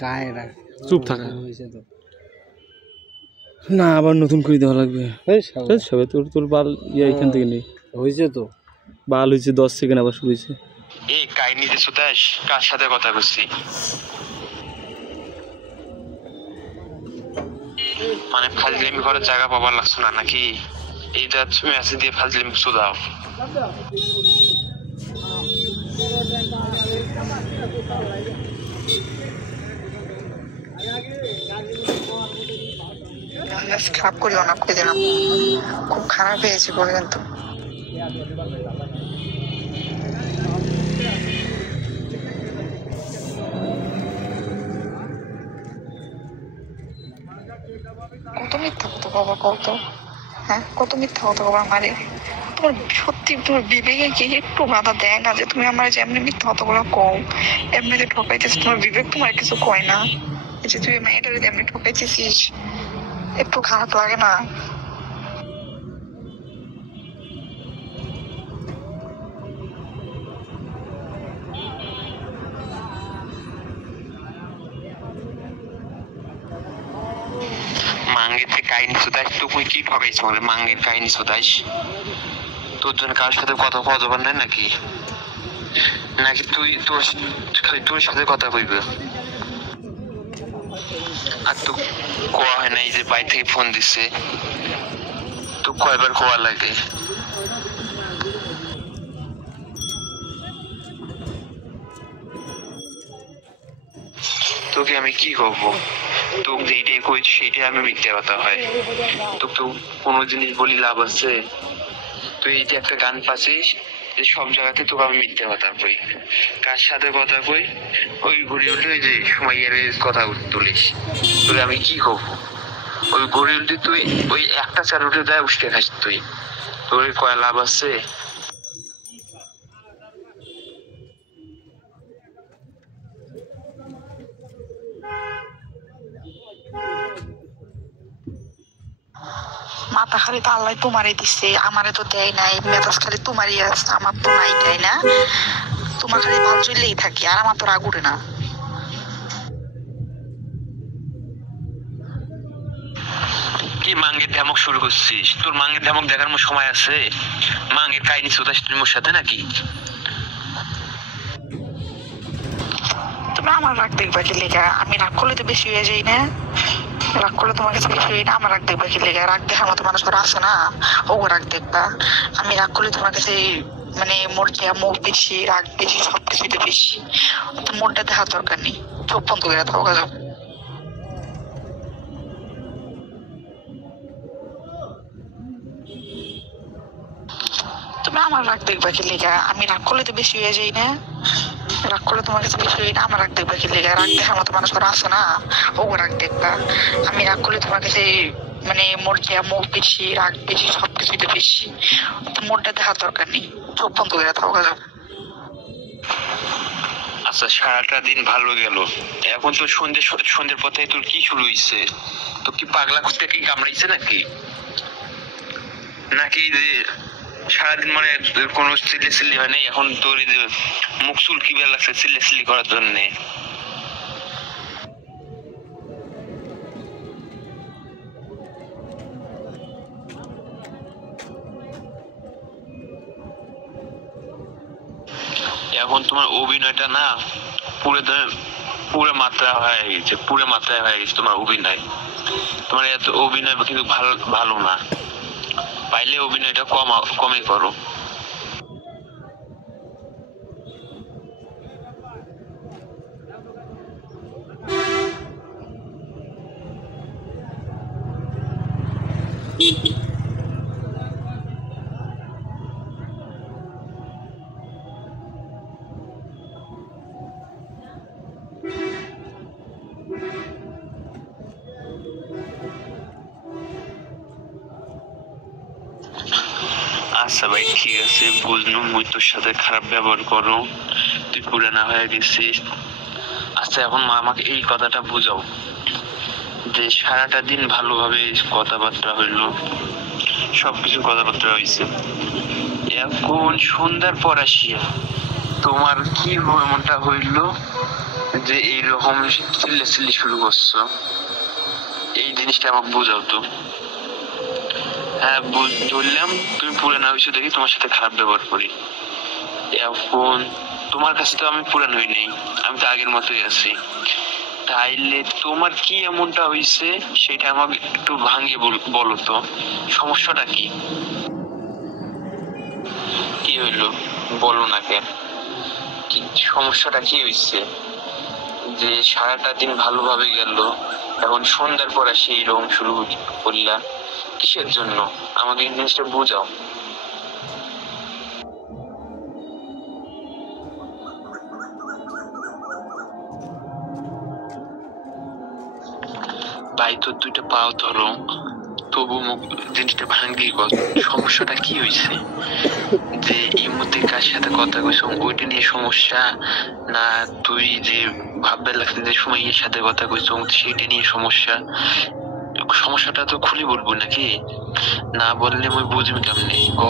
কায়রা চুপ থাকা হয়েছে তো না, আবার নতুন করে দেওয়া লাগবে। সবে তোর বাল এখান থেকে নেই হয়েছে তো বাল হয়েছে 10 সেকেন্ড আবার শুরু হয়েছে। এই কাহিনী যে সুদাস কার সাথে কথা বলছি মানে ফাজলিমি করার জায়গা পাবার লাগছো না নাকি? এইটা তুমি মেসেজ দিয়ে ফাজলিমি সুদাও। খারাপ করিও না, কই দিলাম খুব খারাপ হয়েছে বলে কিন্তু কত মিথ্যা কথা বাবা, কত হ্যাঁ কত মিথ্যা কথা বাবা আমারে। তোমার সত্যি তোমার বিবেকে কি একটু বাধা দেয় না যে তুমি আমার যে এমনি মিথ্যা কথাগুলো কও, এমনি যে ঠকাইতেছ, তোমার বিবেক তোমার কিছু কয় না? এই যে তুই মেয়েটারে এমনি ঠকাইতেছিস, একটু খারাপ লাগে না? মাঙ্গের কাহিনী সুদাস তুই কি ঠকাইছ বলে? মাঙ্গের কাহিনী সুদাস তোর জন্য কার সাথে কথা কওয়া যাবার নাই নাকি? নাকি তুই তোর সাথে কথা কইবে? আর তো কোয়া হয় নাই যে বাড়ি থেকে ফোন দিচ্ছে, তো কয়বার কোয়া লাগে? তোকে আমি কি করবো? তোকে যেইটাই কইছি সেইটাই আমি মিথ্যে কথা হয়। তোকে তো কোনো জিনিস বলি লাভ আছে? তুই এই যে একটা গান পাচ্ছিস যে সব জায়গাতে তোকে আমি মিথ্যে কথা কই, কার সাথে কথা কই ওই ঘুরে উঠে ওই যে সময়ের কথা তুলিস, তোকে আমি কি করবো? ওই ঘুরে উঠে তুই ওই একটা চার উঠে দেয় উঠে খাস তুই, তোর কয় লাভ আছে? মাথা খালি তো আল্লাহ তোমারই দিচ্ছে, আমারে তো দেয় নাই। মেজাজ খালি তোমারই আছে, আমার তো নাই, তাই না? তোমার খালি ভাল চললেই থাকি, আর আমার তো রাগ উঠে না। কি মাঙ্গের ধমক শুরু করছিস? তোর মাঙ্গের ধমক দেখার মতো সময় আছে? মাঙ্গের কাহিনী সুদাস তোর সাথে নাকি? তুমি আমার রাগ দেখবা কি লেগা? আমি রাগ করলে তো বেশি হয়ে যাই না? রাগ করলে তোমার কাছে বেশি হই না? আমার রাগ দেখবা কি লেগা? রাগ দেখার মতো মানুষ আছে না, ও রাগ দেখবা। আমি রাগ করলে তোমার কাছে মানে মুখ বেশি, রাগ বেশি, সবকিছুতে বেশি। তো মোড়টা দেখার দরকার নেই, চোখ বন্ধ করে থাকো। তুমি আমার রাগ দেখবা কি লেগা? আমি রাগ করলে তো বেশি হয়ে যাই না? রাগ করলে তোমার কাছে বেশি হই না? আমার রাগ দেখবা কি লেগা? রাগ দেখার মতো মানুষ আছে না, ও রাগ দেখবা। আমি রাগ করলে তোমার কাছে মানে মুখ বেশি, রাগ বেশি, সবকিছুতে বেশি। তো মোড়টা দেখার দরকার নেই, চোখ বন্ধ করে থাকো। আচ্ছা, সারাটা দিন ভালো গেল, এখন তো সন্ধ্যের পথে তোর কি শুরু হয়েছে? তো কি পাগলা কুত্তা কি কামড়াইছে নাকি? নাকি যে সারাদিন মানে কোনো চিল্লি হয় নাই, এখন তোর মুখ চুল কি বের লাগছে চিল্লি করার জন্য? এখন তোমার অভিনয়টা না পুরো মাত্রায় হয়ে গেছে তোমার অভিনয়। তোমার এত অভিনয় কিন্তু ভালো না, পাইলে অভিনয়টা কমই করো। আচ্ছা ভাই ঠিক আছে, বুঝলাম মুই তোর সাথে খারাপ ব্যবহার করো, তুই পুরানা হয়ে গেছিস। আচ্ছা এখন আমাকে এই কথাটা বুঝাও যে সারাটা দিন ভালোভাবে কথাবার্তা হইলো, সবকিছু কথাবার্তা হয়েছে, এখন সন্ধ্যার পর আসিয়া তোমার কি এমনটা হইলো যে এইরকম চিল্লাচিল্লি শুরু করছো, এই জিনিসটা আমাকে বোঝাও তো। হ্যাঁ বললাম তুমি পুরান হয়েছো দেখি তোমার সাথে খারাপ ব্যবহার করি, এখন তোমার কাছে তো আমি পুরান হই নাই, আমি তো আগের মতোই আছি। তাইলে তোমার কি এমনটা হয়েছে সেটা আমাকে একটু ভাঙিয়ে বলো তো, সমস্যাটা কি? কি হইলো বলো না কেন, সমস্যাটা কি হয়েছে? যে সারাটা দিন ভালোভাবে গেল, এখন সন্ধ্যার পরে সেই রকম শুরু করলা, কিসের জন্য? আমাকে এই জিনিসটা বোঝাও। ভাই তোর দুইটা পাও ধরো, তবু জিনিসটা ভাঙ্গি কর, সমস্যাটা কি হয়েছে? যে এই মুহূর্তে কার সাথে কথা কইছো ওইটা নিয়ে সমস্যা, না তুই যে ভাববে লাগছে যে সময়ের সাথে কথা কইছো সেইটা নিয়ে সমস্যা? সমস্যাটা তো খুলে বলবো নাকি, না বললে আমি বুঝবি কেমনে ক?